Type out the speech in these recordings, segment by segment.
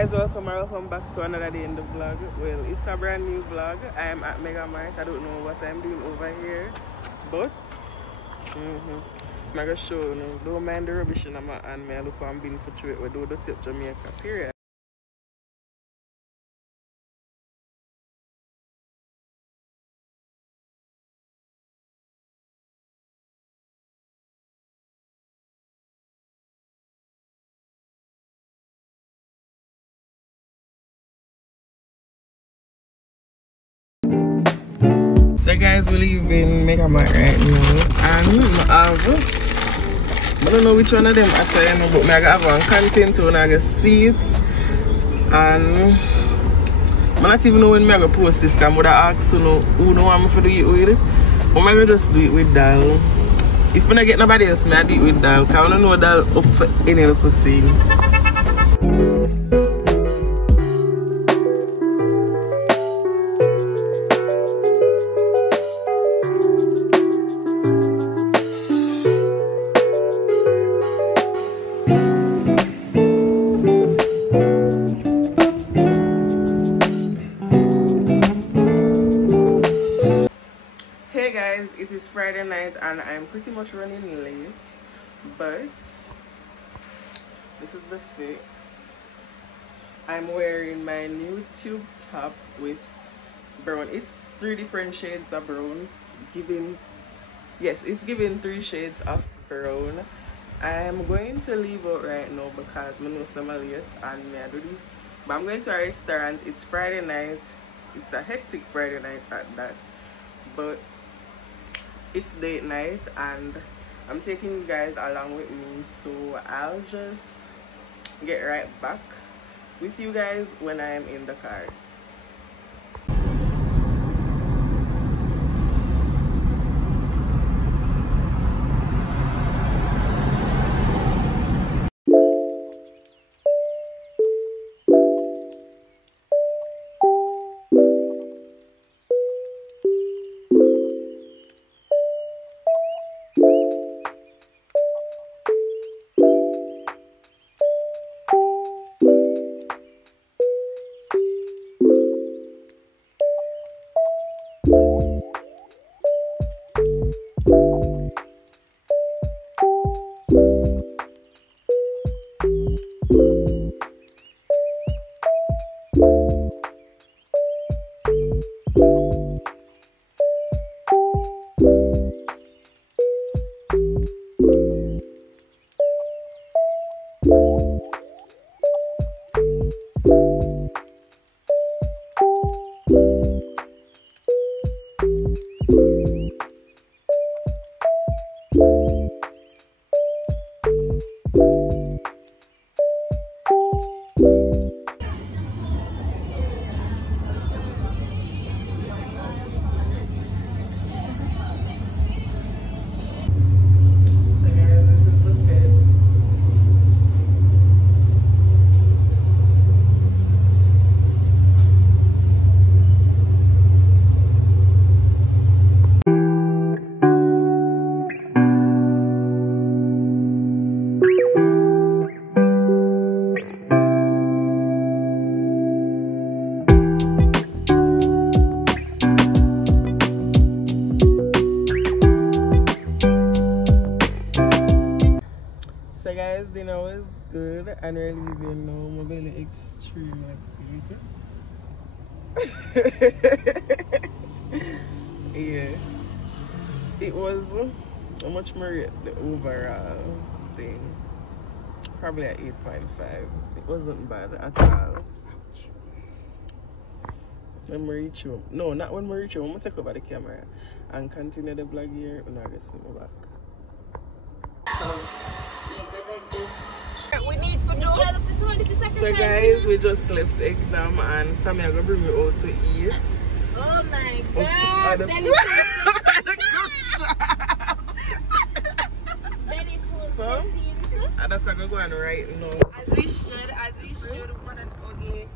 guys, welcome back to another day in the vlog. Well, it's a brand new vlog. I am at Mega Mart. I don't know what I'm doing over here, but I'm gonna show you. Don't mind the rubbish in my hand. I look what I'm being for through it. We do the tip Jamaica, period. So guys, we live in Mega Mart right now, and I don't know which one of them actually, you know, but I have one content so I can see it, and I don't even know when I'm going to post this, because I would have asked who don't want me to do it with, but I'm going to just do it with Dal. If I don't get nobody else, I do it with Dal, because I don't know Dal up for any little thing. It is Friday night and I'm pretty much running late, but this is the fit. I'm wearing my new tube top with brown. It's 3 different shades of brown, it's giving 3 shades of brown. I'm going to leave out right now because I know I'm late and I do this, but I'm going to a restaurant. It's Friday night. It's a hectic Friday night at that, but it's date night and I'm taking you guys along with me, so I'll just get right back with you guys when I'm in the car. So guys, dinner was good and we're leaving now. My belly extremely big. Yeah, it was how much more rate the overall thing? Probably at 8.5. It wasn't bad at all. When we reach home, no, not when we reach home. I'm gonna take over the camera and continue the vlog here. I'm not gonna see me back. We need for no. So guys, we just left exam and Sammy are gonna bring me out to eat. Oh my god! Very full. So, and that's gonna go on right now. As we should, one and ugly.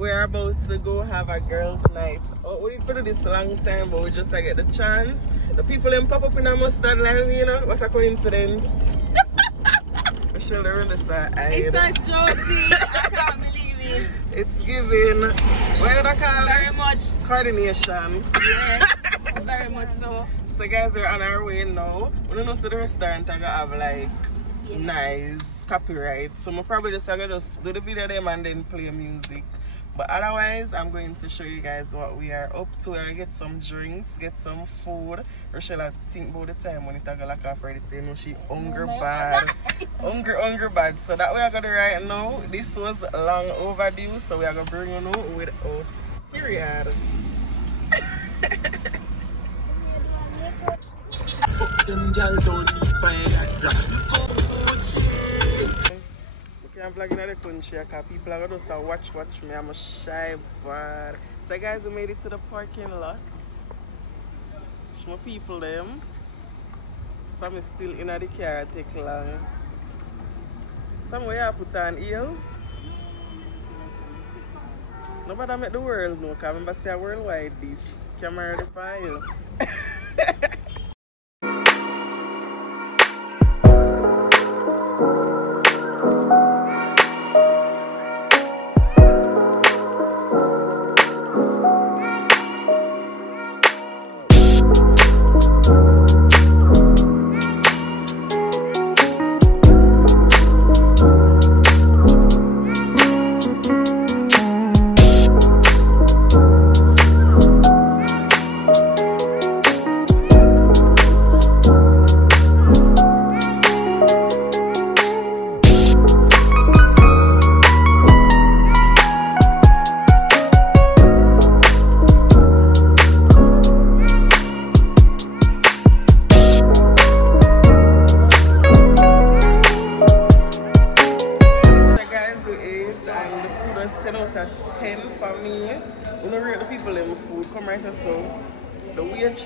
we're about to go have a girls' night. Oh, we did do this a long time, but we just get the chance. The people in pop up in a mustard line, you know, what a coincidence. Michelle, they're in the side. It's a joke, I can't believe it. It's giving, what do they call it? Very much. Coordination. Yeah, very much so. So guys, we're on our way now. We don't know if the restaurant I have like nice copyright. So I'm probably just gonna just do the video them and then play music. But otherwise, I'm going to show you guys what we are up to. I get some drinks, get some food. Rochelle, I think about the time when it got like off already saying no, she hungry bad. hungry bad. So that we are gonna right now. This was long overdue, so we are gonna bring you know with us. Period. I'm vlogging at the country because people are going to watch me. I'm a shy bad. So guys, we made it to the parking lot. It's my people them. Some is still in the car, take long. Somewhere I put on heels. Nobody make the world know because I remember say worldwide this camera the file. The waitress,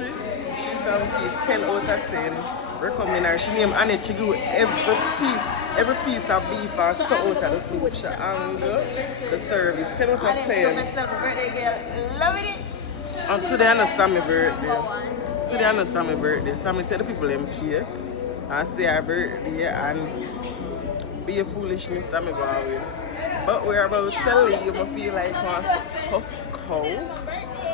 she's down piece 10 out of 10. Recommend her. She named Yanieki. She do every piece of beef or so out of the soup. She angle the service 10 out of 10. Loving it. And today I know Sammy's birthday. Today I know Sammy's birthday. Sammy tell the people them cake and say her birthday and be a foolishness Sammy go away. But we're about to leave. I feel like one stuffed cow.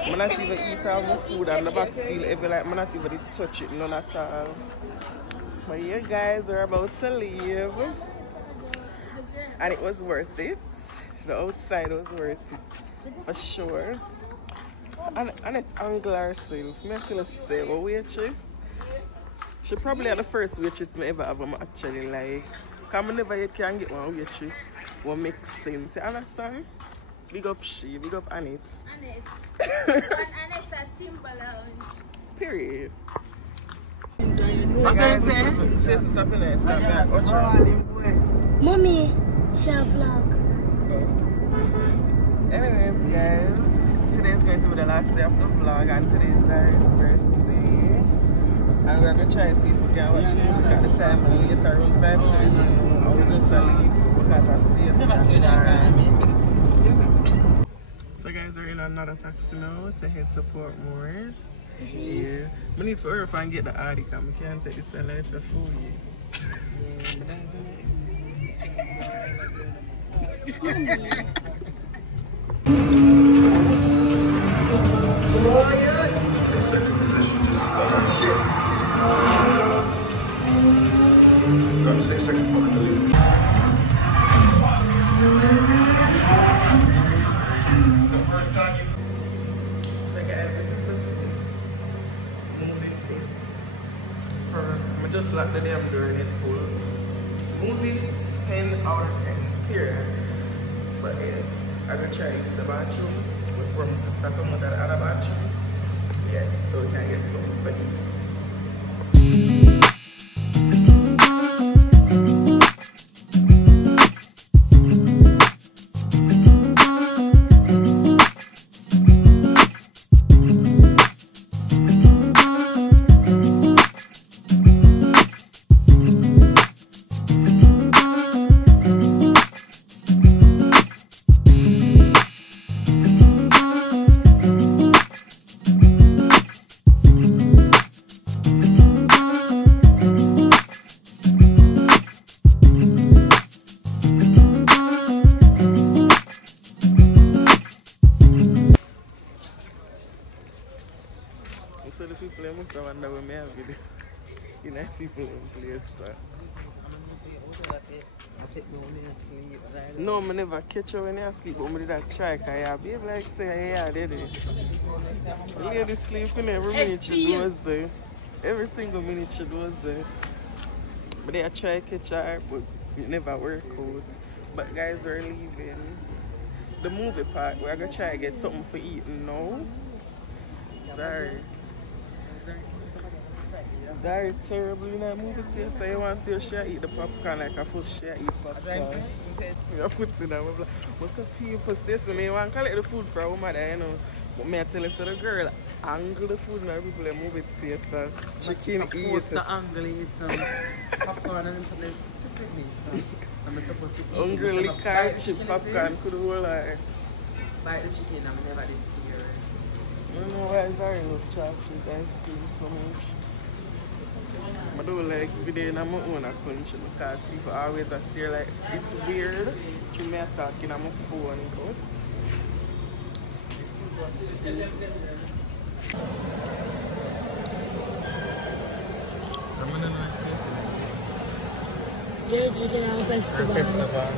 I'm not even eat all my food and the box feel heavy like I'm not even touch it, none at all. But yeah guys, we're about to leave. And it was worth it. The outside was worth it. For sure. And it's angle herself. I feel say a waitress. She probably had the first waitress I ever have actually like. Because I never yet can get one waitress what makes sense. You understand? Big up she, big up Annette. Annette. Annette's a timber lounge. Period. What's that say? Stay stopping there. Stop there. Mommy, share vlog. Anyways, guys, today is going to be the last day of the vlog, and today is Zara's birthday. And we're going to try to see if we can watch it. We got the time later, around 5:30. And we'll just leave because I stay at So guys, we're in another taxi now to head to Portmore. Yeah. We need to hurry up and get the Audi because we can't take this life for food. Second position, just shit. 6 seconds behind the lead. Just like the damn door in it full. Movie 10 out of 10, period. But yeah, I'm gonna try to use the bathroom before my sister comes out of the other bathroom. Yeah, so we can get something to eat. people in place. So. No, I never catch you when you're asleep, but I did that try, because I behave like say, yeah, did it. Lady sleeping every minute she does there. Every single minute she does there. But they try to catch her, but it never work out. But guys, we're leaving the movie park. We're going to try to get something for eating now. Sorry. Very terrible in that movie theater. You want to see a share eat the popcorn like a full share eat popcorn. You're putting that. What's the people still me? You want to collect the food for a woman there, you know. But me I tell you, so the girl angle the food and people in the movie theater. Chicken eat. The angle eat some popcorn and some stupidly. I'm supposed to eat. Hungry liquor, chip popcorn, could hold her. Bite the chicken, I'm never did hear it. I don't know why I love chocolate ice cream so much. I don't like video in my own country because people always stare like it's weird to me talking on my phone, but festival.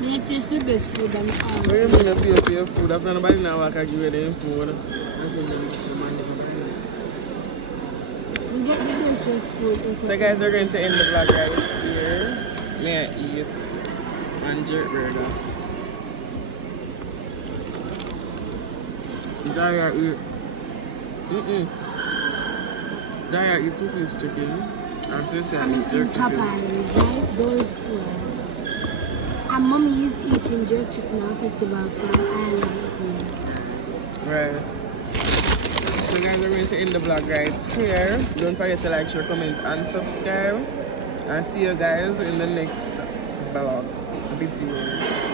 Me taste the best food I'm on. what do you mean I pay for your food? I've nobody now I can give you them food. Get the delicious food. So guys, we're going to end the vlog right here. May I eat and jerk burger. Daya eat. Daya eat 2-piece chicken. And this I eat jerk chicken. Popeyes, right? Those two. And mommy is eating jerk chicken at festival from Ireland. Right. So guys, we're going to end the vlog right here. Don't forget to like, share, comment and subscribe. And see you guys in the next vlog video.